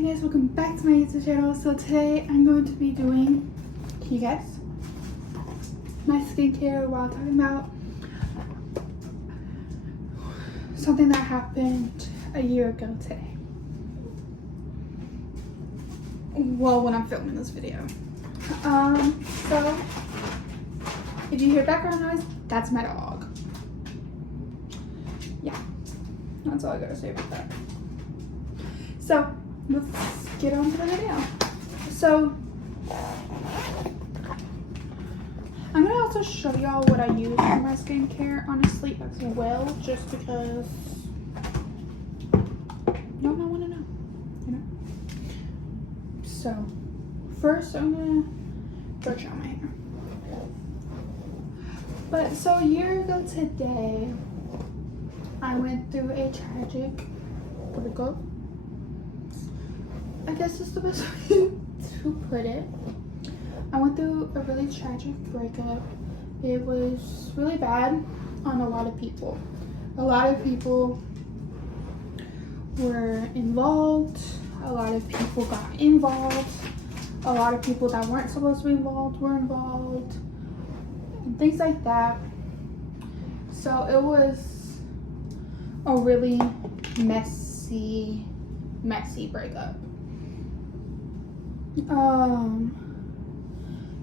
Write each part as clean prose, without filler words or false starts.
Hey guys, welcome back to my YouTube channel. So today I'm going to be doing, can you guess? My skincare while talking about something that happened a year ago today. Well, when I'm filming this video. So if you hear background noise, that's my dog. Yeah, that's all I gotta say about that. So let's get on to the video. So I'm gonna also show y'all what I use for my skincare, honestly, as well, just because y'all might want to know, you know. So first, I'm gonna brush out my hair. But so a year ago today, I went through a tragic breakup. I guess is the best way to put it. I went through a really tragic breakup. It was really bad on a lot of people. A lot of people were involved. A lot of people got involved. A lot of people that weren't supposed to be involved were involved. And things like that. So it was a really messy breakup.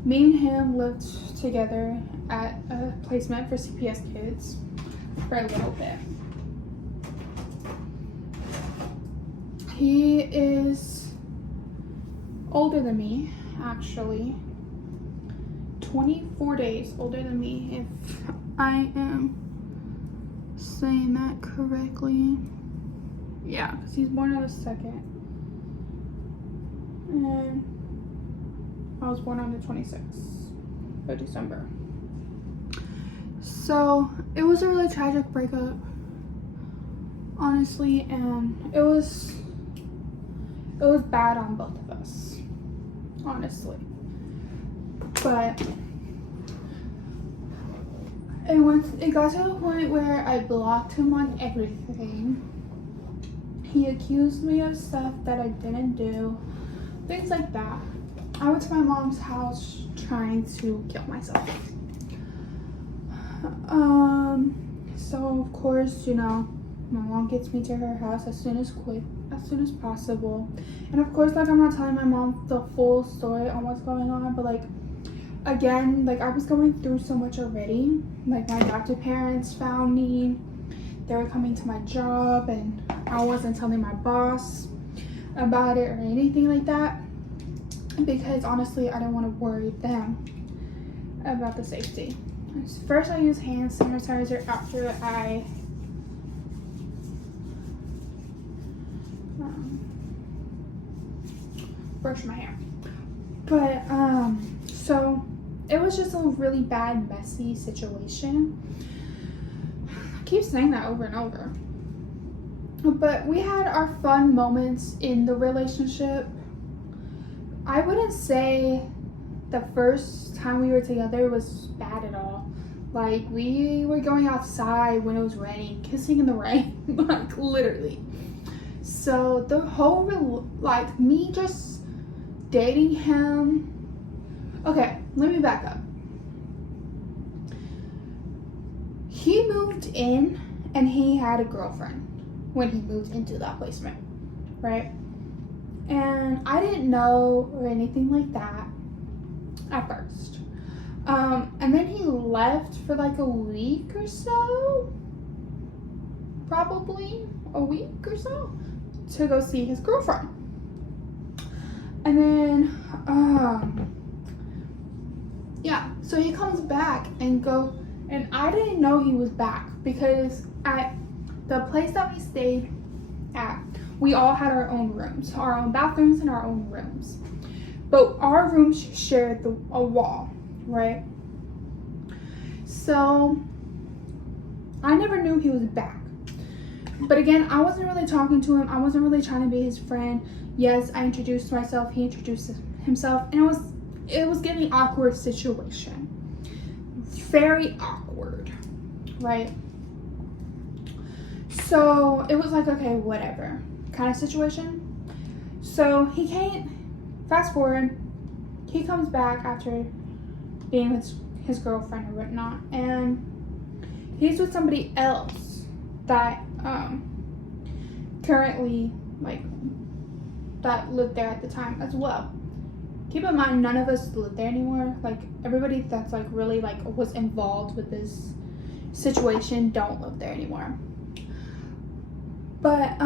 Me and him lived together at a placement for CPS kids for a little bit. He is older than me, actually. 24 days older than me, if I am saying that correctly. Yeah, because he's born on the 2nd. And I was born on the 26th of December. So it was a really tragic breakup, honestly, and it was bad on both of us, honestly. But it got to the point where I blocked him on everything. He accused me of stuff that I didn't do. Things like that. I went to my mom's house trying to kill myself. So of course, you know, my mom gets me to her house as soon as possible. And of course, like, I'm not telling my mom the full story on what's going on, but like, again, like, I was going through so much already. Like, my adopted parents found me. They were coming to my job, and I wasn't telling my boss about it or anything like that, because honestly I didn't want to worry them about the safety. First, I use hand sanitizer after I brush my hair. But so it was just a really bad, messy situation. I keep saying that over and over. But we had our fun moments in the relationship. I wouldn't say the first time we were together was bad at all. Like, we were going outside when it was raining, kissing in the rain, like, literally. So the whole, like, me just dating him. Okay, let me back up. He moved in and he had a girlfriend when he moved into that placement, right? And I didn't know or anything like that at first. And then he left for like a week or so, probably a week or so, to go see his girlfriend. And then, yeah, so he comes back and I didn't know he was back, because at the place that we stayed at, we all had our own rooms, our own bathrooms and our own rooms. But our rooms shared a wall, right? So I never knew he was back. But again, I wasn't really talking to him. I wasn't really trying to be his friend. Yes, I introduced myself. He introduced himself. And it was getting awkward situation. Very awkward, right? So it was like, okay, whatever kind of situation. So he can't, fast forward, he comes back after being with his girlfriend or whatnot, and he's with somebody else that currently, like, that lived there at the time as well. Keep in mind, none of us live there anymore. Like, everybody that's like really like was involved with this situation don't live there anymore. But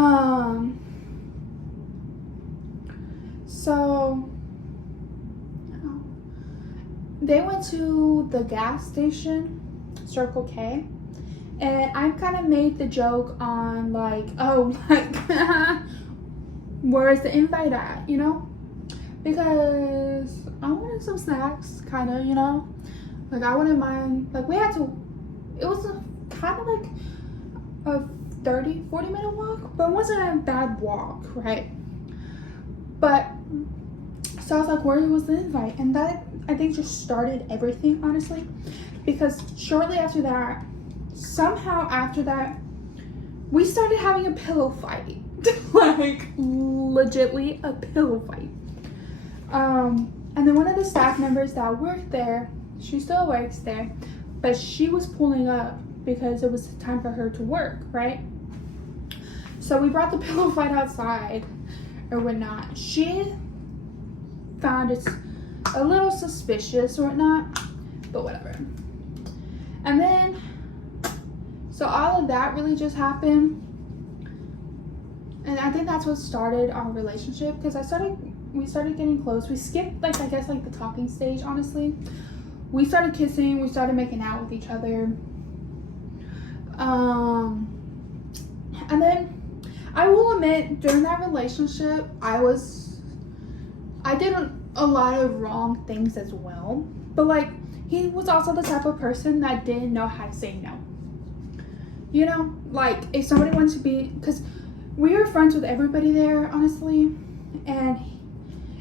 so they went to the gas station, Circle K, and I kind of made the joke on like, oh, like where's the invite at, you know? Because I wanted some snacks, kind of, you know? Like, I wouldn't mind, like, we had to, it was kind of like a 40 minute walk, but it wasn't a bad walk, right? But, so I was like, where was the invite? And that, I think, just started everything, honestly. Because shortly after that, somehow after that, we started having a pillow fight. Like, legitly a pillow fight. And then one of the staff members that worked there, she still works there, but she was pulling up because it was time for her to work, right? So we brought the pillow fight outside or whatnot. She found it a little suspicious or whatnot, but whatever. And then, so all of that really just happened. And I think that's what started our relationship, because we started getting close. We skipped, like, I guess, like, the talking stage, honestly. We started kissing. We started making out with each other. And then, I will admit, during that relationship, I did a lot of wrong things as well. But, like, he was also the type of person that didn't know how to say no. You know? Like, if somebody wants to be, because we were friends with everybody there, honestly. And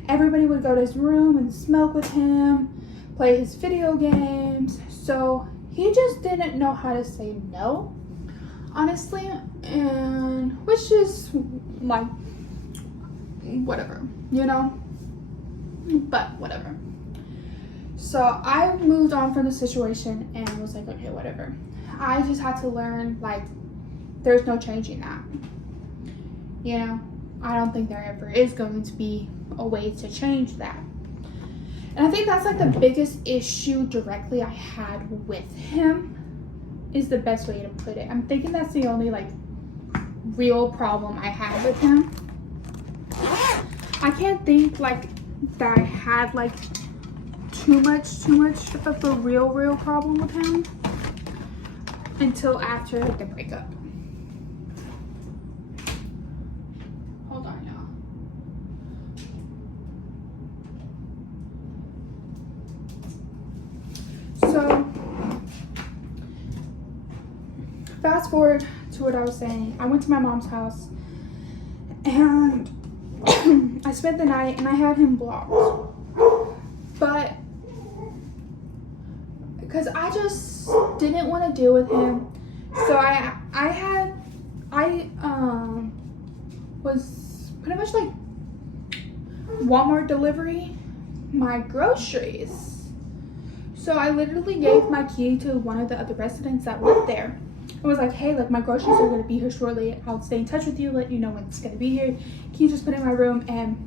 everybody would go to his room and smoke with him, play his video games. So he just didn't know how to say no, honestly. And which is like, whatever, you know? But whatever. So I moved on from the situation and was like, okay, whatever. I just had to learn, like, there's no changing that. You know, I don't think there ever is going to be a way to change that. And I think that's like the biggest issue directly I had with him, is the best way to put it. I'm thinking that's the only like real problem I had with him. I can't think like that I had like too much of a real problem with him until after the breakup. Hold on, y'all. So, fast forward to what I was saying. I went to my mom's house and I spent the night and I had him blocked. But because I just didn't want to deal with him, so I was pretty much like Walmart delivery my groceries. So I literally gave my key to one of the other residents that lived there. I was like, hey, look, my groceries are going to be here shortly. I'll stay in touch with you, let you know when it's going to be here. Can you just put it in my room and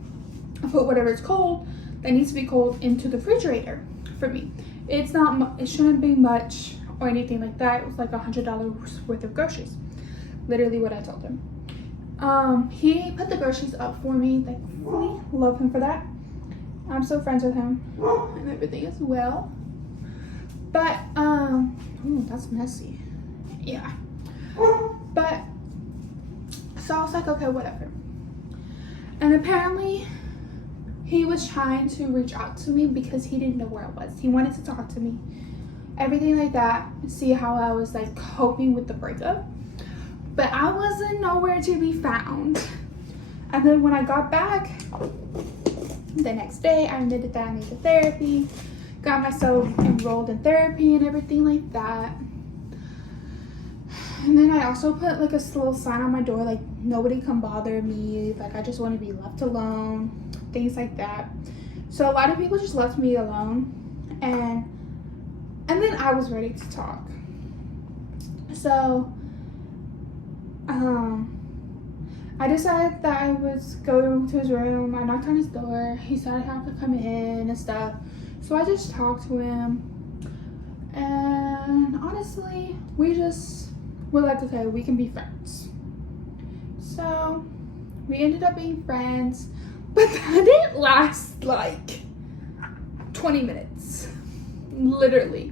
put whatever's cold that needs to be cold into the refrigerator for me? It's not, it shouldn't be much or anything like that. It was like $100 worth of groceries. Literally what I told him. He put the groceries up for me. Thankfully, love him for that. I'm still friends with him and everything as well. But, ooh, that's messy. Yeah. But, so I was like, okay, whatever. And apparently, he was trying to reach out to me because he didn't know where I was. He wanted to talk to me. Everything like that. See how I was like coping with the breakup. But I wasn't nowhere to be found. And then when I got back, the next day, I admitted that I needed therapy. Got myself enrolled in therapy and everything like that. And then I also put like a little sign on my door, like nobody come bother me, like I just want to be left alone, things like that. So a lot of people just left me alone, and then I was ready to talk. So I decided that I was going to his room. I knocked on his door. He said I had to come in and stuff. So I just talked to him, and honestly, we're like, okay, we can be friends. So we ended up being friends, but that didn't last like 20 minutes, literally.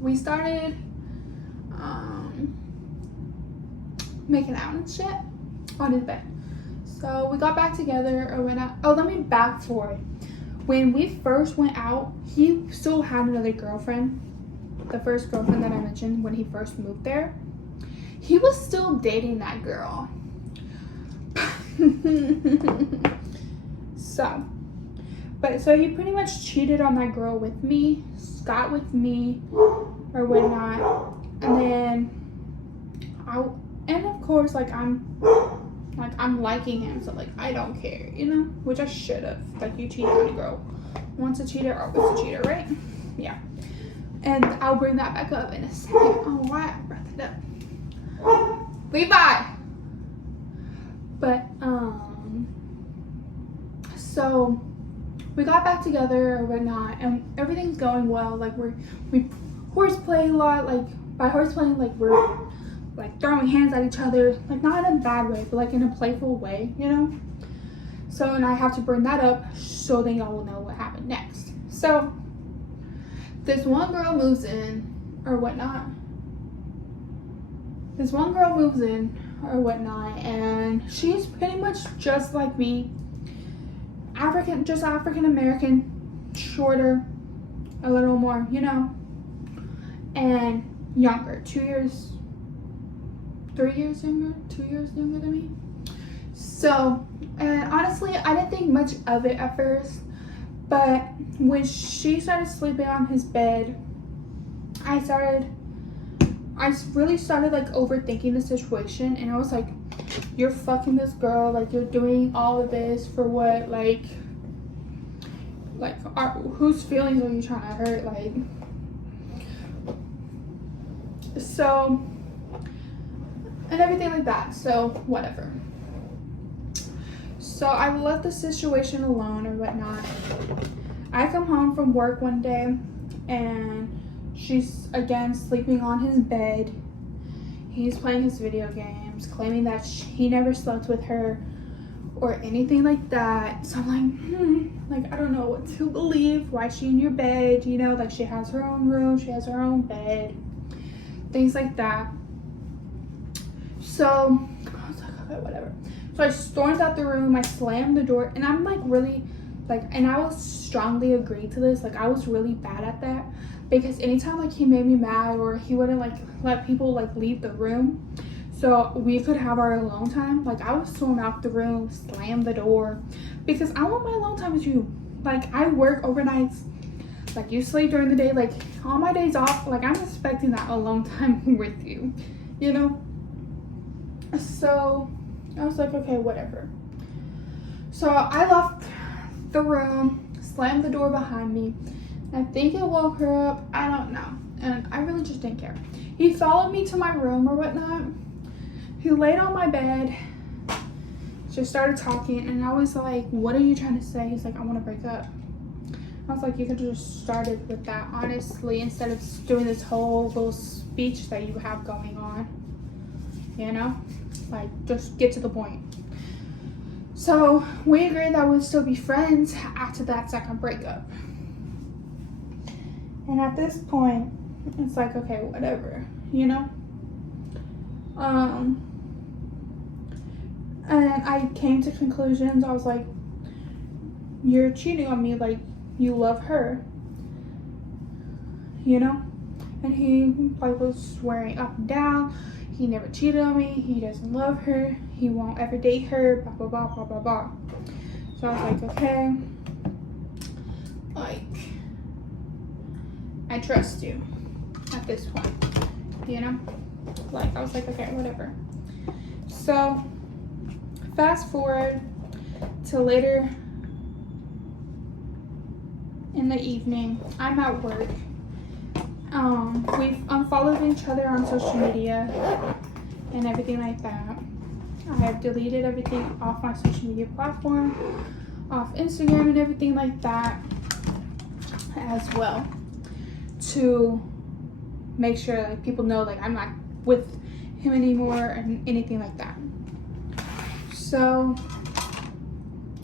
We started making out and shit on his bed. So we got back together, or went out. Oh, let me back forward. When we first went out, he still had another girlfriend. The first girlfriend that I mentioned when he first moved there. He was still dating that girl. So he pretty much cheated on that girl with me, got with me, or whatnot, and then and of course, like I'm liking him, so like I don't care, you know, which I should have. Like, you cheated on a girl, once a cheater, always a cheater, right? Yeah. And I'll bring that back up in a second. Oh, why I brought it up? Levi. But so we got back together or whatnot, and everything's going well. Like we horseplay a lot. Like, by horseplaying, like we're like throwing hands at each other, like not in a bad way, but like in a playful way, you know. So, and I have to bring that up so then y'all will know what happened next. So this one girl moves in or whatnot. And she's pretty much just like me. African American, shorter, a little more, you know, and younger, 2 years, 3 years younger, 2 years younger than me. So, and honestly, I didn't think much of it at first, but when she started sleeping on his bed, I really started like overthinking the situation, and I was like, you're fucking this girl, like you're doing all of this for what? Like whose feelings are you trying to hurt? Like, so, and everything like that. So whatever. So I left the situation alone or whatnot. I come home from work one day, and she's again sleeping on his bed. He's playing his video games, claiming that he never slept with her or anything like that. So I'm like, I don't know what to believe. Why is she in your bed? You know, like she has her own room, she has her own bed, things like that. So I was like, okay, whatever. So I stormed out the room, I slammed the door, and I'm like really like, and I was strongly agreeing to this. Like, I was really bad at that, because anytime like he made me mad, or he wouldn't like let people like leave the room so we could have our alone time, like I would storm out the room, slam the door, because I want my alone time with you. Like, I work overnights, like you sleep during the day, like on my days off, like I'm expecting that alone time with you, you know. So I was like, okay, whatever. So I left the room, slammed the door behind me. I think it woke her up, I don't know, and I really just didn't care. He followed me to my room or whatnot. He laid on my bed, just started talking, and I was like, what are you trying to say? He's like, I want to break up. I was like, you could just started with that, honestly, instead of doing this whole little speech that you have going on, you know? Like, just get to the point. So we agreed that we'd still be friends after that second breakup. And at this point, it's like, okay, whatever, you know? And I came to conclusions. I was like, you're cheating on me, like, you love her, you know? And he like was swearing up and down, he never cheated on me, he doesn't love her, he won't ever date her, blah, blah, blah, blah, blah, blah. So I was like, okay, like, I trust you. at this point, you know? Like, I was like, okay, whatever. So, fast forward to later in the evening. I'm at work. We've unfollowed each other on social media and everything like that. I have deleted everything off my social media platform, off Instagram and everything like that as well, to make sure like people know like I'm not with him anymore and anything like that. So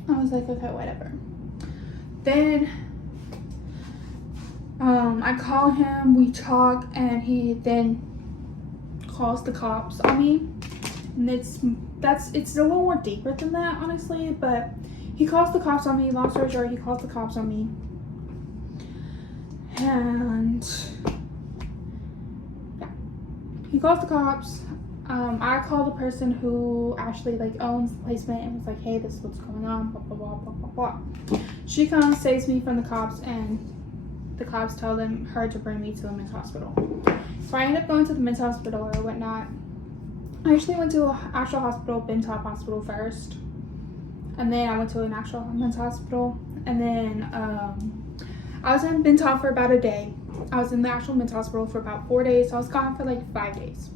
I was like, okay, whatever. Then I call him, we talk, and he then calls the cops on me. And it's a little more deeper than that, honestly, but he calls the cops on me. Long story short, he calls the cops on me. And yeah, he calls the cops. I called the person who actually like owns the placement and was like, hey, this is what's going on, blah blah blah blah blah blah. She comes, saves me from the cops, and the cops tell her to bring me to the men's hospital. So I ended up going to the men's hospital or whatnot. I actually went to an actual hospital, Bentop Hospital first, and then I went to an actual men's hospital, and then I was in Bentop for about a day. I was in the actual men's hospital for about 4 days. So I was gone for like 5 days.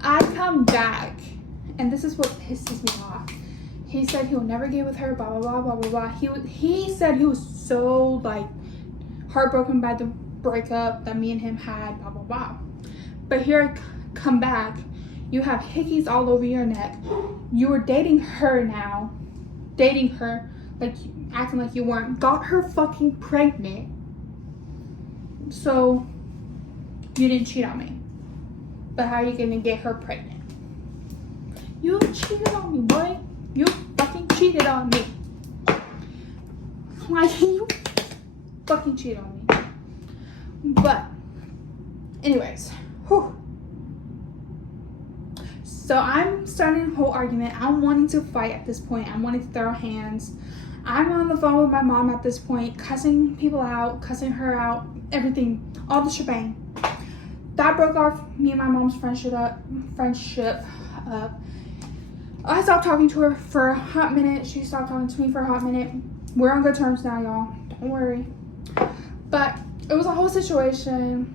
I come back, and this is what pisses me off. He said he would never get with her, blah blah blah blah blah blah. He said he was so like heartbroken by the breakup that me and him had, blah blah blah. But here I come back, you have hickeys all over your neck. You were dating her now, like acting like you weren't. Got her fucking pregnant. So you didn't cheat on me. But how are you gonna get her pregnant? You cheated on me, boy. You fucking cheated on me. Like, you fucking cheated on me. But, anyways, whew. So I'm starting a whole argument. I'm wanting to fight at this point. I'm wanting to throw hands. I'm on the phone with my mom at this point, cussing people out, cussing her out, everything, all the shebang. That broke off me and my mom's friendship up. I stopped talking to her for a hot minute. She stopped talking to me for a hot minute. We're on good terms now, y'all. Don't worry. But it was a whole situation.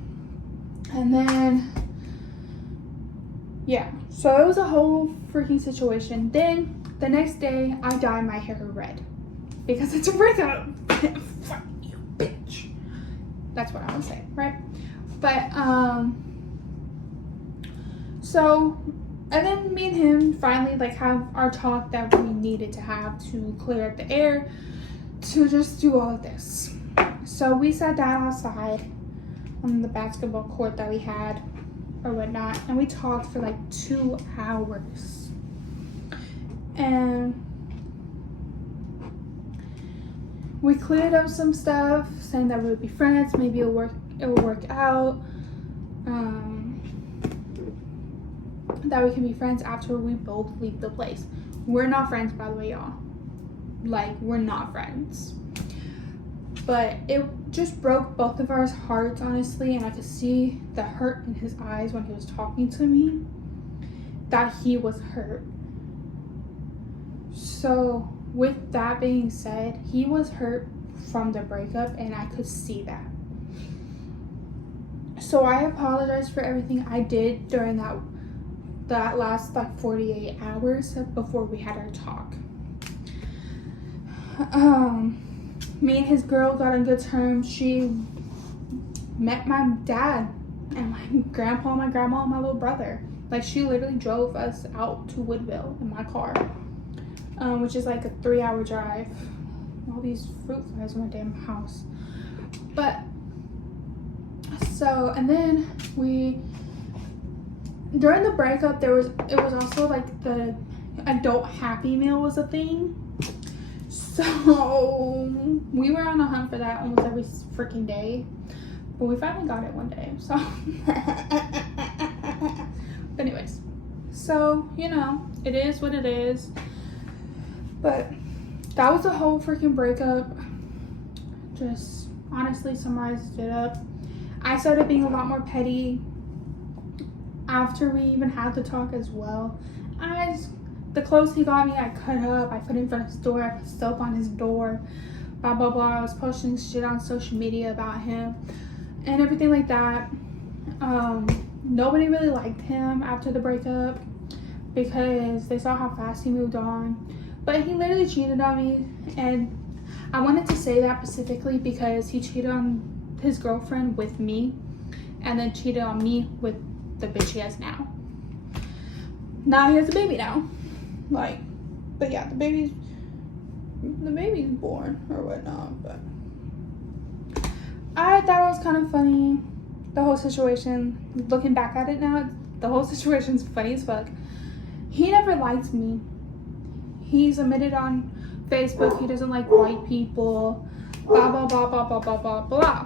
And then, yeah. So it was a whole freaking situation. Then, the next day, I dye my hair red. Because it's a breakup. Fuck you, bitch. That's what I would say, right? But, so, and then me and him finally, like, have our talk that we needed to have to clear up the air, to just do all of this. So, we sat down outside on the basketball court that we had, or whatnot, and we talked for, like, 2 hours. And we cleared up some stuff, saying that we would be friends, maybe it would work out, that we can be friends after we both leave the place. We're not friends, by the way, y'all. Like, we're not friends. But it just broke both of our hearts, honestly, and I could see the hurt in his eyes when he was talking to me, that he was hurt. So, with that being said, he was hurt from the breakup, and I could see that. So I apologize for everything I did during that last like 48 hours before we had our talk. Me and his girl got on good terms. She met my dad and my grandpa, my grandma, and my little brother. Like, she literally drove us out to Woodville in my car, which is like a 3-hour drive. All these fruit flies in my damn house. But so, and then during the breakup, it was also like the adult Happy Meal was a thing. So we were on a hunt for that almost every freaking day, but we finally got it one day. So but anyways, so you know, it is what it is. But that was a whole freaking breakup. Just honestly summarized it up. I started being a lot more petty after we even had the talk as well. The clothes he got me, I cut up, I put it in front of his door, I put soap on his door, blah blah blah. I was posting shit on social media about him and everything like that. Nobody really liked him after the breakup because they saw how fast he moved on. But he literally cheated on me, and I wanted to say that specifically because he cheated on his girlfriend with me and then cheated on me with the bitch he has now. Now he has a baby now. Like, but yeah, the baby's born or whatnot. But I thought it was kind of funny, the whole situation. Looking back at it now, the whole situation's funny as fuck. He never liked me. He's admitted on Facebook he doesn't like white people, blah blah blah blah blah blah blah blah.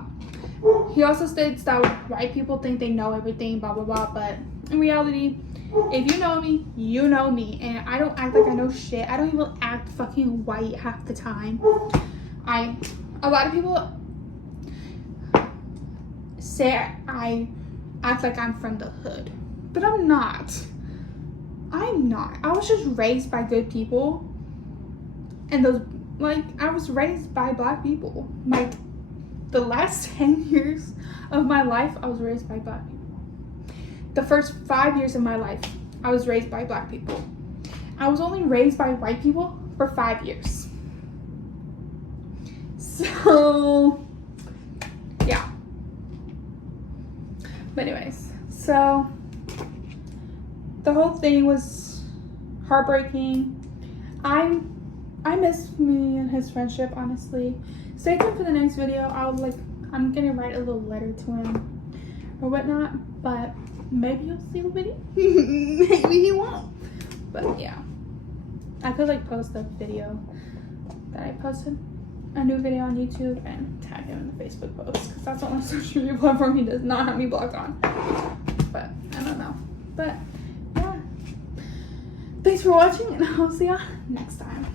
He also states that white people think they know everything, blah blah blah, but in reality, if you know me, you know me, and I don't act like I know shit. I don't even act fucking white half the time. A lot of people say I act like I'm from the hood, but I'm not. I'm not. I was just raised by good people, and I was raised by black people. Like, the last 10 years of my life, I was raised by black people. The first 5 years of my life, I was raised by black people. I was only raised by white people for 5 years. So, yeah. But anyways, so the whole thing was heartbreaking. I miss me and his friendship, honestly. Stay tuned for the next video. I'm gonna write a little letter to him or whatnot, but maybe you'll see the video. Maybe he won't. But yeah, I could post a video that I posted, a new video on YouTube, and tag him in the Facebook post, because that's the only social media platform he does not have me blocked on. But I don't know. But yeah, thanks for watching, and I'll see ya next time.